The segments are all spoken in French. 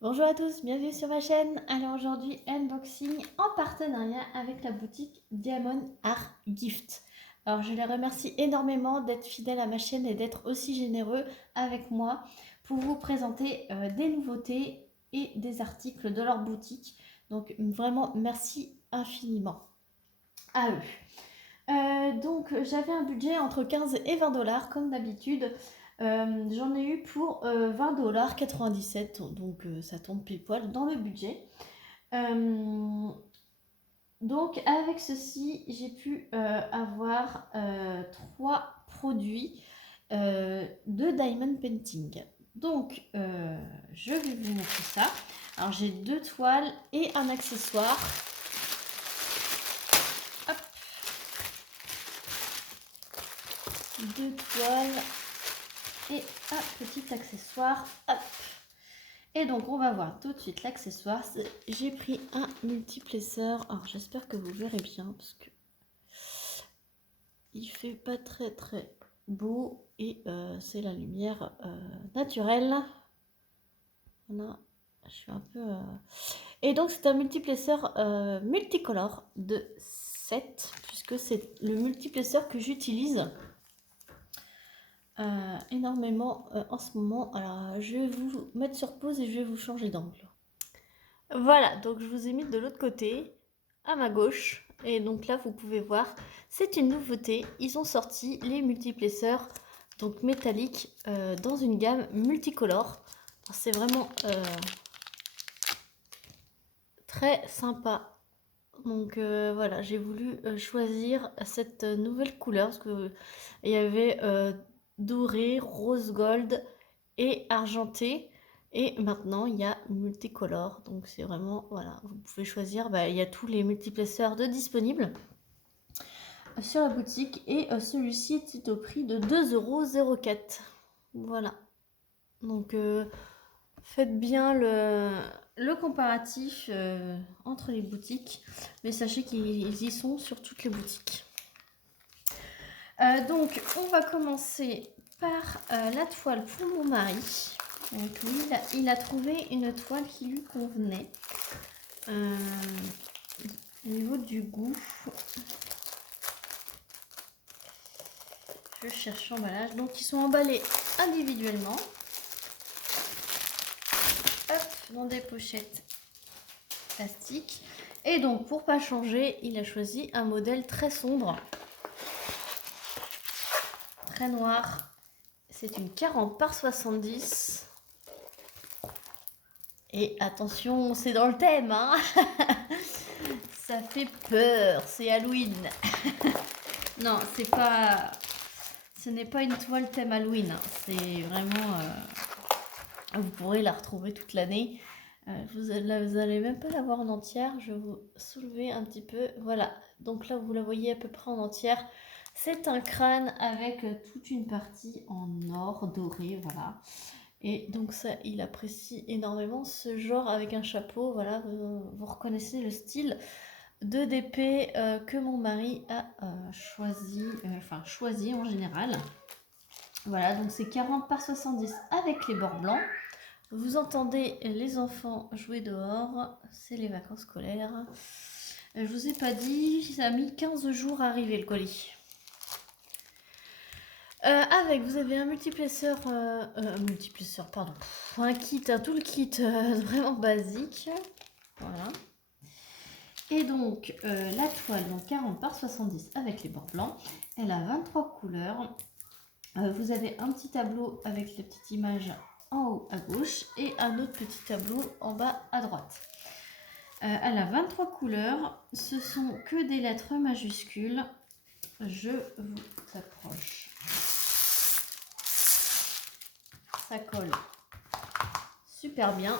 Bonjour à tous, bienvenue sur ma chaîne. Alors aujourd'hui, unboxing en partenariat avec la boutique Diamond Art Gift. Alors je les remercie énormément d'être fidèles à ma chaîne et d'être aussi généreux avec moi pour vous présenter des nouveautés et des articles de leur boutique. Donc vraiment merci infiniment à eux. Donc j'avais un budget entre 15 et 20 dollars comme d'habitude. J'en ai eu pour 20 dollars 97, donc ça tombe pile poil dans le budget. Donc avec ceci, j'ai pu avoir 3 produits de diamond painting. Donc je vais vous montrer ça. Alors j'ai 2 toiles et un accessoire. Hop, 2 toiles et un petit accessoire. Hop. Et donc on va voir tout de suite l'accessoire. J'ai pris un multiplesseur. Alors j'espère que vous verrez bien parce que il fait pas très beau et c'est la lumière naturelle. Voilà, je suis un peu. Et donc c'est un multiplesseur multicolore de 7 puisque c'est le multiplesseur que j'utilise énormément en ce moment. Alors je vais vous mettre sur pause et je vais vous changer d'angle. Voilà, donc je vous ai mis de l'autre côté, à ma gauche. Et donc là, vous pouvez voir, c'est une nouveauté. Ils ont sorti les multiplesseurs, donc métalliques, dans une gamme multicolore. C'est vraiment très sympa. Donc voilà, j'ai voulu choisir cette nouvelle couleur parce que il y avait doré, rose gold et argenté. Et maintenant, il y a multicolore. Donc c'est vraiment, voilà, vous pouvez choisir. Il y a tous les multiplesseurs de disponibles sur la boutique. Et celui-ci est au prix de 2,04 €. Voilà. Donc faites bien le comparatif entre les boutiques. Mais sachez qu'ils y sont sur toutes les boutiques. Donc on va commencer par la toile pour mon mari. Donc lui, il a trouvé une toile qui lui convenait. Au niveau du goût, je cherche l'emballage. Donc ils sont emballés individuellement. Hop, dans des pochettes plastiques. Et donc pour pas changer, il a choisi un modèle très sombre. Très noir. C'est une 40 par 70. Et attention, c'est dans le thème, hein. Ça fait peur, c'est Halloween. Non, c'est pas. Ce n'est pas une toile thème Halloween. Hein. C'est vraiment. Vous pourrez la retrouver toute l'année. Vous allez même pas la voir en entière. Je vais vous soulever un petit peu. Voilà. Donc là, vous la voyez à peu près en entière. C'est un crâne avec toute une partie en or doré. Voilà. Et donc ça, il apprécie énormément ce genre avec un chapeau. Voilà, vous reconnaissez le style de DP que mon mari a choisi en général. Voilà, donc c'est 40 par 70 avec les bords blancs. Vous entendez les enfants jouer dehors, c'est les vacances scolaires. Je vous ai pas dit, ça a mis 15 jours à arriver le colis. Vous avez un multiplesseur, pardon, un kit, tout le kit vraiment basique. Voilà. Et donc la toile, donc 40 par 70 avec les bords blancs, elle a 23 couleurs. Vous avez un petit tableau avec la petite image en haut à gauche et un autre petit tableau en bas à droite. Elle a 23 couleurs, ce sont que des lettres majuscules. Je vous approche. Ça colle super bien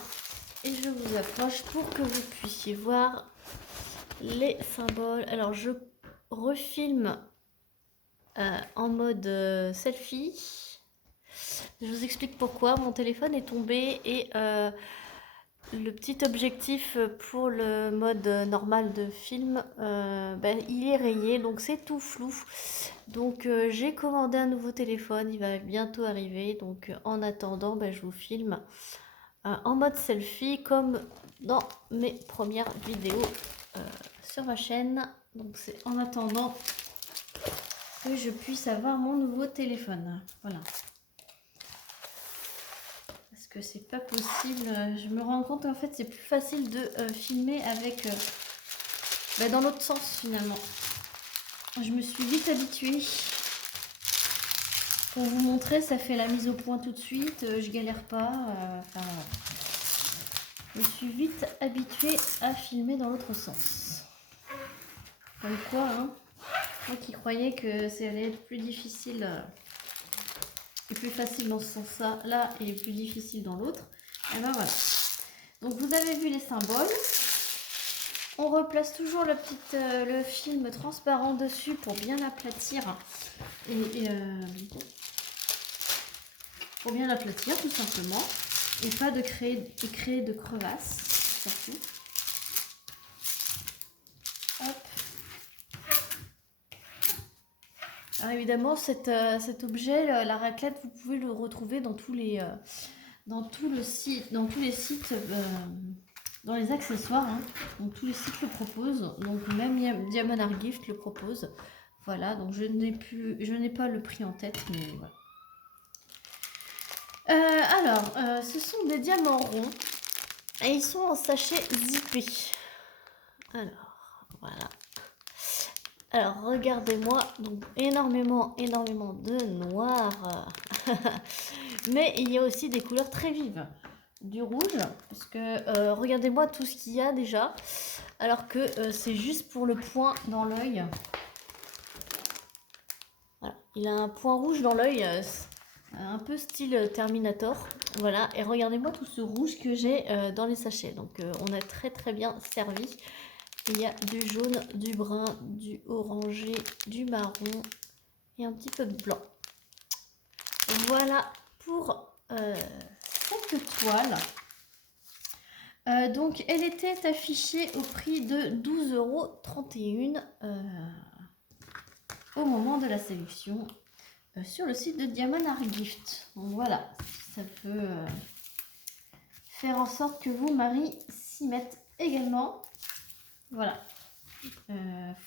et je vous approche pour que vous puissiez voir les symboles. Alors je refilme en mode selfie. Je vous explique pourquoi. Mon téléphone est tombé et le petit objectif pour le mode normal de film, il est rayé, donc c'est tout flou. Donc j'ai commandé un nouveau téléphone, il va bientôt arriver. Donc en attendant, je vous filme en mode selfie comme dans mes premières vidéos sur ma chaîne. Donc c'est en attendant que je puisse avoir mon nouveau téléphone. Voilà. Parce que c'est pas possible. Je me rends compte en fait c'est plus facile de filmer avec dans l'autre sens finalement. Je me suis vite habituée. Pour vous montrer, ça fait la mise au point tout de suite. Je galère pas. Je me suis vite habituée à filmer dans l'autre sens. Comme quoi, hein, moi qui croyais que ça allait être plus difficile et plus facile dans ce sens-là, là, et plus difficile dans l'autre, et ben voilà. Donc vous avez vu les symboles. On replace toujours le film transparent dessus pour bien l'aplatir pour bien l'aplatir tout simplement et pas de créer de crevasses surtout. Hop. Alors évidemment cet objet, la raclette, vous pouvez le retrouver dans tous les sites, dans les accessoires, hein. Donc tous les sites le proposent, donc même Diamond Art Gift le propose. Voilà, donc je n'ai pas le prix en tête, mais voilà. Alors, ce sont des diamants ronds et ils sont en sachet zippé. Alors, voilà. Alors, regardez-moi, donc énormément de noir. Mais il y a aussi des couleurs très vives. Du rouge, parce que regardez-moi tout ce qu'il y a déjà. Alors que c'est juste pour le point dans l'œil. Voilà, il a un point rouge dans l'œil. Un peu style Terminator, voilà, et regardez-moi tout ce rouge que j'ai dans les sachets, donc on a très bien servi. Il y a du jaune, du brun, du orangé, du marron et un petit peu de blanc. Voilà pour cette toile. Donc elle était affichée au prix de 12,31 € au moment de la sélection. Sur le site de Diamond Art Gift. Donc voilà, ça peut faire en sorte que vous, Marie, s'y mette également. Voilà.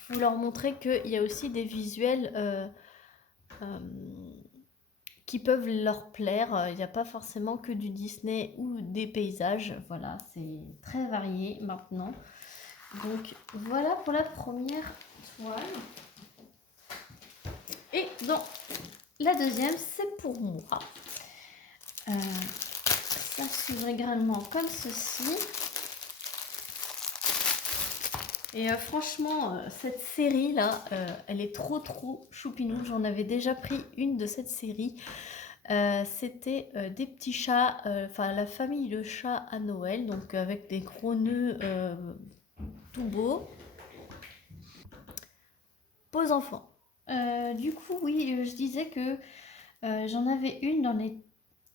Faut leur montrer qu'il y a aussi des visuels qui peuvent leur plaire. Il n'y a pas forcément que du Disney ou des paysages. Voilà, c'est très varié maintenant. Donc voilà pour la première toile. Et dans la deuxième, c'est pour moi. Ça s'ouvre également comme ceci. Et franchement, cette série-là, elle est trop choupinou. J'en avais déjà pris une de cette série. C'était des petits chats, enfin la famille de chats à Noël, donc avec des gros nœuds tout beaux. Beaux enfants. Du coup, oui, je disais que j'en avais une dans les...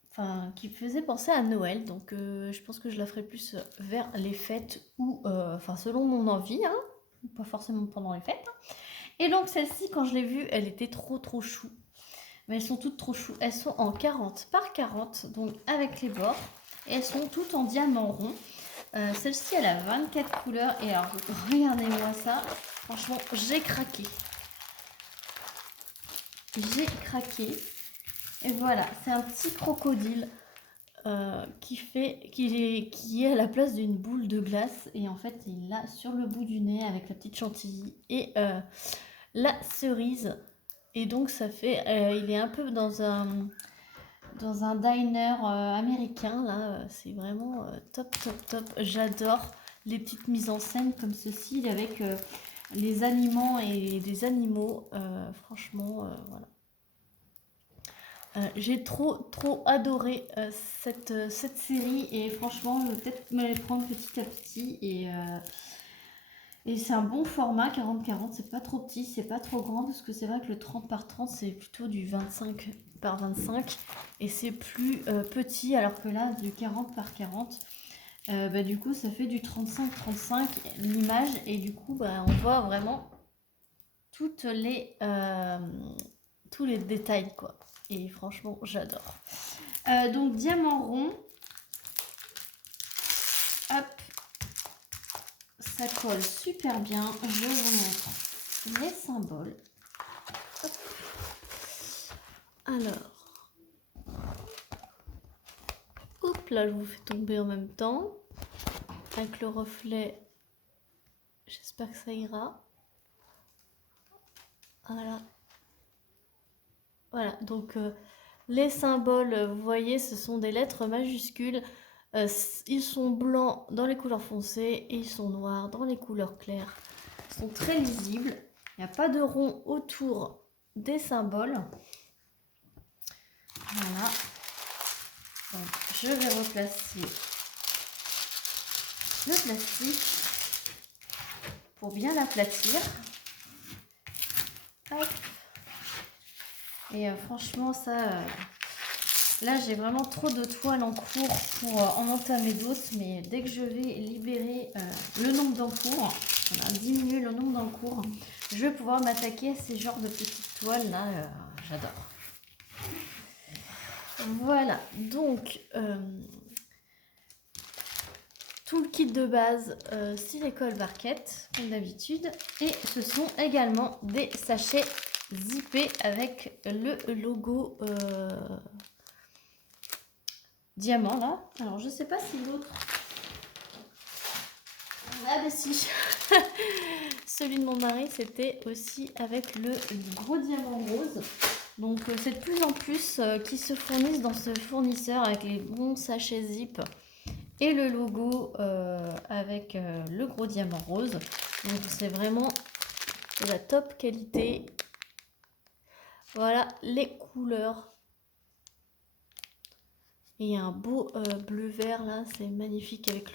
Enfin, qui faisait penser à Noël, donc je pense que je la ferai plus vers les fêtes ou, enfin, selon mon envie, hein, pas forcément pendant les fêtes. Et donc celle-ci, quand je l'ai vue, elle était trop chou. Mais elles sont toutes trop chou. Elles sont en 40 par 40, donc avec les bords, et elles sont toutes en diamant rond. Celle-ci, elle a 24 couleurs, et alors, regardez-moi ça, franchement, j'ai craqué. Et voilà, c'est un petit crocodile qui est à la place d'une boule de glace. Et en fait, il l'a sur le bout du nez avec la petite chantilly et la cerise. Et donc, ça fait... il est un peu dans un diner américain. Là, c'est vraiment top. J'adore les petites mises en scène comme ceci avec les aliments et des animaux. Franchement, voilà. J'ai trop adoré cette série et franchement je vais peut-être me les prendre petit à petit et c'est un bon format 40-40, c'est pas trop petit, c'est pas trop grand parce que c'est vrai que le 30 par 30 c'est plutôt du 25 par 25 et c'est plus petit alors que là du 40 par 40 du coup ça fait du 35-35 l'image et du coup on voit vraiment tous les détails quoi. Et franchement, j'adore. Donc, diamant rond. ça colle super bien. Je vous montre les symboles. Hop. Alors, hop là, je vous fais tomber en même temps. Avec le reflet, j'espère que ça ira. Voilà. Voilà, donc les symboles, vous voyez, ce sont des lettres majuscules. Ils sont blancs dans les couleurs foncées et ils sont noirs dans les couleurs claires. Ils sont très lisibles. Il n'y a pas de rond autour des symboles. Voilà. Donc, je vais replacer le plastique pour bien l'aplatir. Hop. Et franchement, ça... là, j'ai vraiment trop de toiles en cours pour en entamer d'autres. Mais dès que je vais libérer le nombre d'encours, diminuer le nombre d'encours, je vais pouvoir m'attaquer à ces genres de petites toiles là. J'adore. Voilà, donc tout le kit de base, silicone barquette, comme d'habitude. Et ce sont également des sachets zippés avec le logo diamant là. Alors je sais pas si l'autre... Ah bah si. Celui de mon mari, c'était aussi avec le gros diamant rose. Donc c'est de plus en plus qui se fournissent dans ce fournisseur avec les bons sachets zip et le logo avec le gros diamant rose. Donc c'est vraiment de la top qualité. Voilà les couleurs. Et il y a un beau bleu-vert là, c'est magnifique avec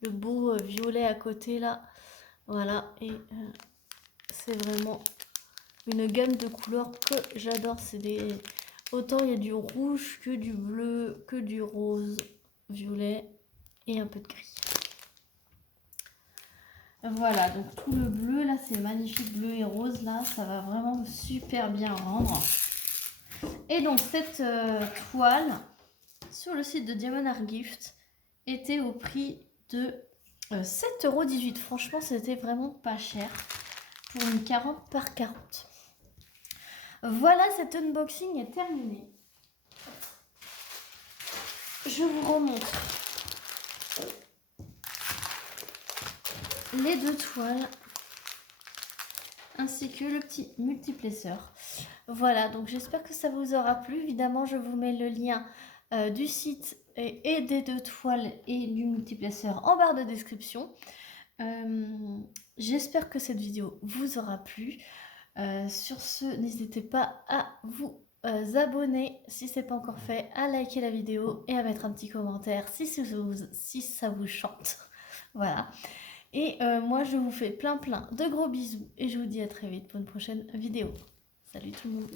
le beau violet à côté là. Voilà, et c'est vraiment une gamme de couleurs que j'adore. C'est des... Autant il y a du rouge que du bleu, que du rose, violet et un peu de gris. Voilà, donc tout le bleu là, c'est magnifique, bleu et rose là, ça va vraiment super bien rendre. Et donc cette toile sur le site de Diamond Art Gift était au prix de 7,18 €. Franchement, c'était vraiment pas cher pour une 40 par 40. Voilà, cet unboxing est terminé. Je vous remontre les deux toiles ainsi que le petit multiplesseur. Voilà, donc j'espère que ça vous aura plu. Évidemment, je vous mets le lien du site et des deux toiles et du multiplesseur en barre de description. J'espère que cette vidéo vous aura plu. Sur ce, n'hésitez pas à vous abonner si ce n'est pas encore fait, à liker la vidéo et à mettre un petit commentaire si ça vous chante. Voilà. Et moi, je vous fais plein de gros bisous et je vous dis à très vite pour une prochaine vidéo. Salut tout le monde.